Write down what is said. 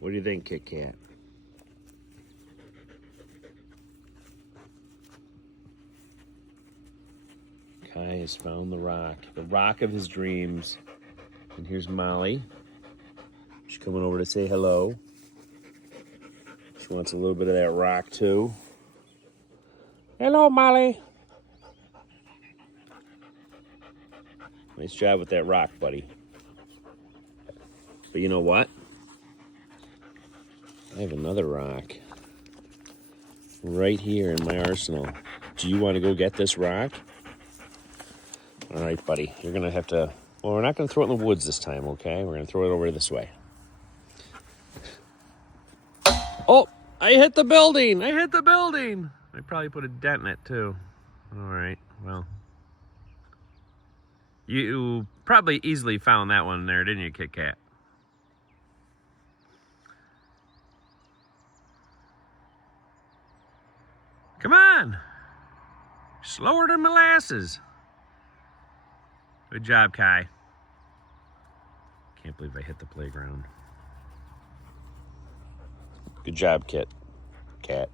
What do you think, Kitt-Kat? Kai has found the rock of his dreams. And here's Molly. She's coming over to say hello. She wants a little bit of that rock too. Hello, Molly. Nice job with that rock, buddy. But you know what? I have another rock right here in my arsenal. Do you want to go get this rock? All right, buddy. You're going to have to... Well, we're not going to throw it in the woods this time, okay? We're going to throw it over this way. Oh, I hit the building. I hit the building. I probably put a dent in it, too. All right, well. You probably easily found that one there, didn't you, Kitt-Kat? Come on. Slower than molasses. Good job, Kai. Can't believe I hit the playground. Good job, Kitt-Kat-Kai.